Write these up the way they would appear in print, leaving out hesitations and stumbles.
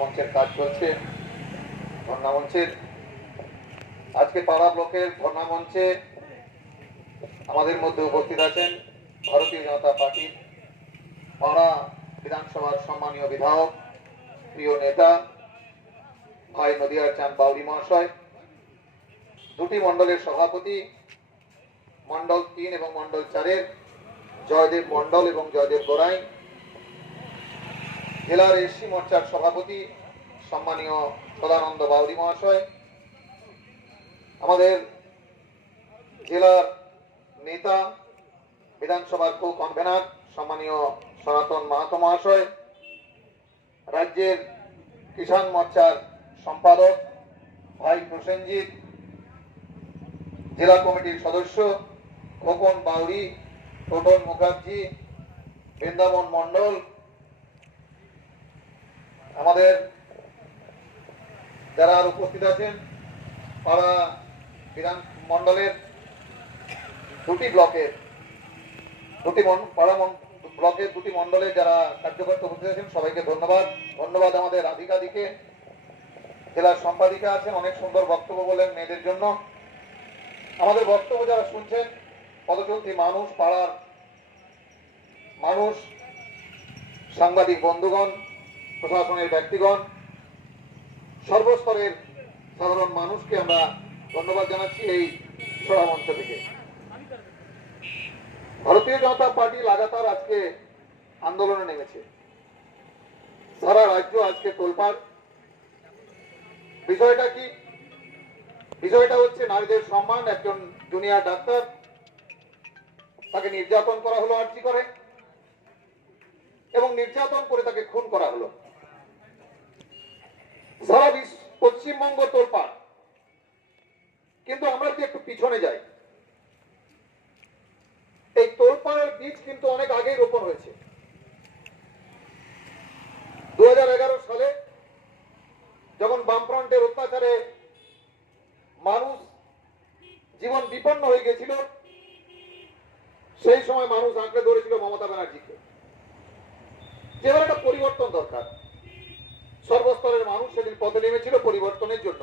মঞ্চের কাজ চলছে। ধর্ণা মঞ্চের আজকে পাড়া ব্লকের ধর্ণা মঞ্চে আমাদের মধ্যে উপস্থিত আছেন ভারতীয় জনতা পার্টির পাড়া বিধানসভার সম্মানীয় বিধায়ক, প্রিয় নেতা ভাই নদিয়ার চাঁদ বাউরি মহাশয়, দুটি মণ্ডলের সভাপতি, মণ্ডল 3 এবং মণ্ডল 4-এর জয়দেব মণ্ডল এবং জয়দেব গোড়াই, জেলার এসসি মোর্চার সভাপতি সম্মানীয় সদানন্দ বাউরি মহাশয়, আমাদের জেলার নেতা বিধানসভার কো কনভেনার সম্মানীয় সনাতন মাহাতো মহাশয়, রাজ্যের কিষাণ মোর্চার সম্পাদক ভাই প্রসেনজিৎ, জেলা কমিটির সদস্য খোকন বাউরি, টোটন মুখার্জি, বৃন্দাবন মণ্ডল, আমাদের যারা আর উপস্থিত আছেন পাড়া বিধান মণ্ডলের দুটি ব্লকের দুটি মণ্ডলে যারা কার্যকর্তা উপস্থিত আছেন সবাইকে ধন্যবাদ। আমাদের রাধিকাদিকে, জেলার সম্পাদিকা আছেন, অনেক সুন্দর বক্তব্য বলেন মেয়েদের জন্য। আমাদের বক্তব্য যারা শুনছেন, পদচলতি মানুষ, পাড়ার মানুষ, সাংবাদিক বন্ধুগণ, প্রশাসনের ব্যক্তিগণ, সর্বস্তরের সাধারণ মানুষকে আমরা ধন্যবাদ জানাচ্ছি। এই সভা মঞ্চ থেকে ভারতীয় জনতা পার্টি লাগাতার আজকে আন্দোলনে নেমেছে। সারা রাজ্য আজকে তোলপাড়। বিষয়টা কি? বিষয়টা হচ্ছে নারীদের সম্মান। একজন জুনিয়র ডাক্তার, তাকে নির্যাতন করা হলো আরজি করে, এবং নির্যাতন করে তাকে খুন করা হলো। সারা পশ্চিমবঙ্গ তোলপাড়। কিন্তু আমরা যদি একটু পিছনে যাই, এই তোলপাড়ের বীজ কিন্তু অনেক আগেই রোপণ হয়েছে। 2011 সালে যখন বামফ্রন্টের অত্যাচারে মানুষ জীবন বিপন্ন হয়ে গেছিল, সেই সময় মানুষ আঁকড়ে ধরেছিল মমতা ব্যানার্জিকে। যেবার একটা পরিবর্তন দরকার, সর্বস্তরের মানুষ সেদিন পথে নেমেছিল পরিবর্তনের জন্য।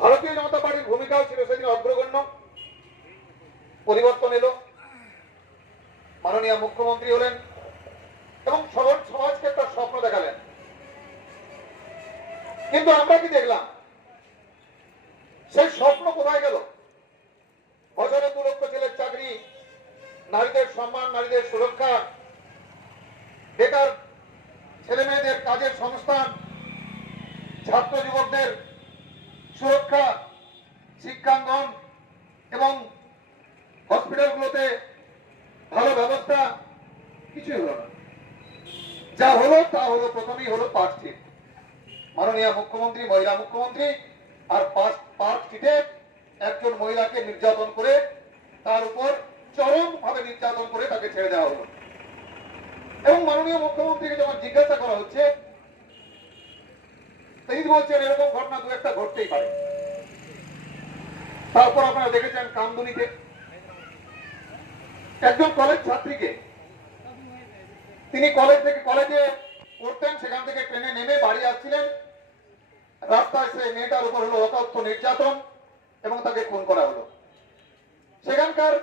ভারতীয় জনতা পার্টির ভূমিকাও ছিল সেদিন অগ্রগণ্য। পরিবর্তন এলো, মাননীয় মুখ্যমন্ত্রী হলেন এবং সমাজকে একটা স্বপ্ন দেখালেন। কিন্তু আমরা কি দেখলাম? সেই স্বপ্ন কোথায় গেল? বছরে 2 লক্ষ ছেলের চাকরি, নারীদের সম্মান, নারীদের সুরক্ষা, বেকার ছেলে মেয়েদের কাজের সংস্থান, ছাত্র যুবকদের সুরক্ষা, শিক্ষাঙ্গন এবং হসপিটালগুলোতে ভালো ব্যবস্থা, কিছুই হলো না। যা হলো তা হলো, প্রথমেই হলো পার্ক স্ট্রিট। মাননীয় মুখ্যমন্ত্রী, মহিলা মুখ্যমন্ত্রী, আর পার্ক স্ট্রিটে একজন মহিলাকে নির্যাতন করে, তার উপর চরম ভাবে নির্যাতন করে তাকে ছেড়ে দেওয়া হলো। এবং মাননীয় মুখ্যমন্ত্রীকে যখন জিজ্ঞাসা করা হচ্ছে, তিনি বলছেন এরকম ঘটনা 2-1টা ঘটতেই পারে। তারপর আপনারা দেখেছেন কামদুনিতে একজন কলেজ ছাত্রীকে, তিনি কলেজে পড়তেন, সেখান থেকে ট্রেনে নেমে বাড়ি আসছিলেন, রাস্তায় সেই মেয়েটার উপর হলো অকথ্য নির্যাতন এবং তাকে খুন করা হলো। সেখানকার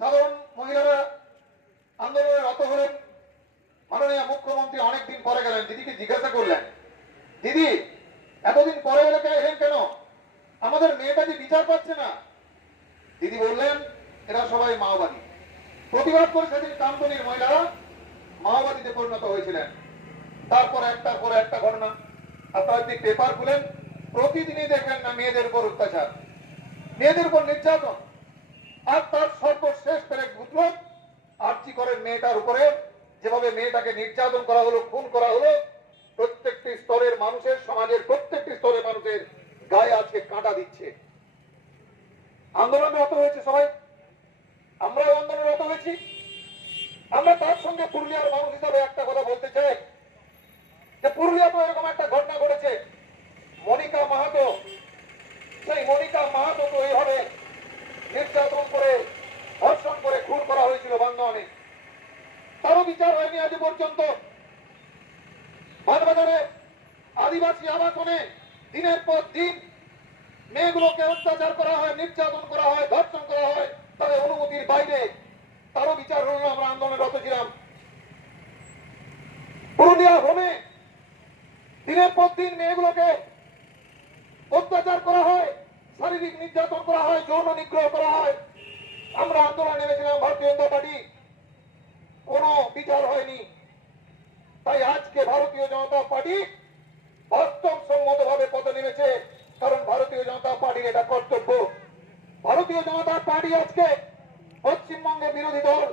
সাধারণ মহিলারা আন্দোলনে রত হলেন। মাননীয় মুখ্যমন্ত্রী অনেকদিন পরে গেলেন, দিদিকে জিজ্ঞাসা করলেন, দিদি এতদিন পরে এলেন কেন? আমাদের মেয়েটা যে বিচার পাচ্ছে না। দিদি বললেন, এরা সবাই মাওবাদী। প্রতিবাদ করে সেদিন কামদুনির মহিলারা মাওবাদীতে পরিণত হয়েছিলেন। তারপর একটার পর একটা ঘটনা। আপনারা যদি পেপার খুলেন, প্রতিদিনই দেখবেন না মেয়েদের উপর অত্যাচার, মেয়েদের উপর নির্যাতন। আর তার সর্বশেষ পেরেক ঘটল আরজি করেন মেয়েটার উপরে, যেভাবে মেয়েটাকে নির্যাতন করা হলো, খুন করা হলো। প্রত্যেকটি স্তরের মানুষের, সমাজের প্রত্যেকটি স্তরের মানুষের গায়ে আজকে কাঁটা দিচ্ছে। আন্দোলনে রত হয়েছে সবাই, আমরাও আন্দোলনে রত হয়েছি। আমরা তার সঙ্গে পুরুলিয়ার মানুষ হিসাবে একটা কথা বলতে চাই, যে পুরুলিয়া তো এরকম একটা ঘটনা ঘটেছে। মনিকা মাহাতো, সেই মনিকা মাহাতো তো এইভাবে নির্যাতন করে, ধর্ষণ করে খুন করা হয়েছিল বান্দোয়ানে। তারও বিচার হয়নি আজ পর্যন্ত। আদিবাসী আবাসনে দিনের পর দিন মেয়েগুলোকে অত্যাচার করা হয়, নির্যাতন করা হয়, ধর্ষণ করা হয় তাদের অনুমতির বাইরে, তারও বিচার হলো না। আমরা আন্দোলনরত ছিলাম। পুরুলিয়া হোমে দিনের পর দিন মেয়েগুলোকে অত্যাচার করা হয়, শারীরিক নির্যাতন করা হয়, যৌন নিগ্রহ করা হয়। আমরা আন্দোলন নেমেছিলাম, ভারতীয় জনতা পার্টি, কোনো বিচার হয়নি। তাই আজকে ভারতীয় জনতা পার্টি বাস্তবসম্মত ভাবে পথে নেমেছে, কারণ ভারতীয় জনতা পার্টির এটা কর্তব্য। ভারতীয় জনতা পার্টি আজকে পশ্চিমবঙ্গের বিরোধী দল,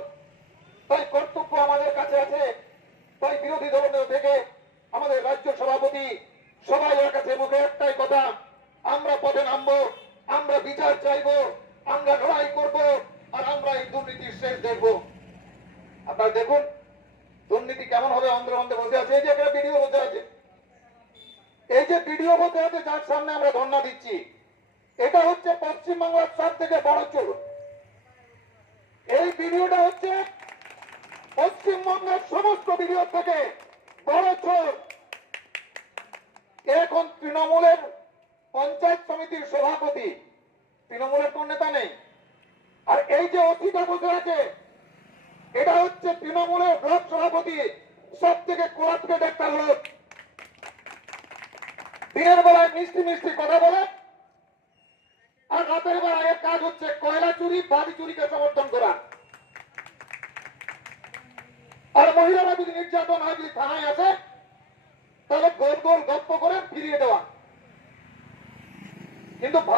তাই কর্তব্য আমাদের কাছে আছে। তাই বিরোধী দল থেকে আমাদের রাজ্য সভাপতি সবাই এর কাছে মুখে একটাই কথা, আমরা পথে নামবো, আমরা বিচার চাইবো, আমরা লড়াই করব, আর আমরা এই দুর্নীতির শেষ দেখবো। আপনারা দেখুন দুর্নীতি কেমন হবে, অন্ধের মধ্যে বসে আছে। এই যে একটা ভিডিও বসে আছে, এই যে ভিডিও বসে আছে, যার সামনে আমরা ধর্ণা দিচ্ছি, এটা হচ্ছে পশ্চিমবাংলার সব থেকে বড় চোর। এই ভিডিওটা হচ্ছে পশ্চিমবঙ্গের সমস্ত ভিডিও থেকে বড় চোর। এখন তৃণমূলের পঞ্চায়েত সমিতির সভাপতি, তৃণমূলের কোন নেতা নেই। আর এই যে অতিথা বসে আছে, এটা হচ্ছে তৃণমূলের ব্লক সভাপতি, সব থেকে কোয়াপটেড একটা লোক। দিনের বেলায় মিষ্টি মিষ্টি কথা বলে, আর রাতের বেলায় এর কাজ হচ্ছে কয়লা চুরি, বাড়ি চুরিকে সমর্থন করা। আর মহিলারা যদি নির্যাতন হয়, যদি থানায় আসে, তাহলে গোল গোল গপ্প করে ফিরিয়ে দেওয়া। কিন্তু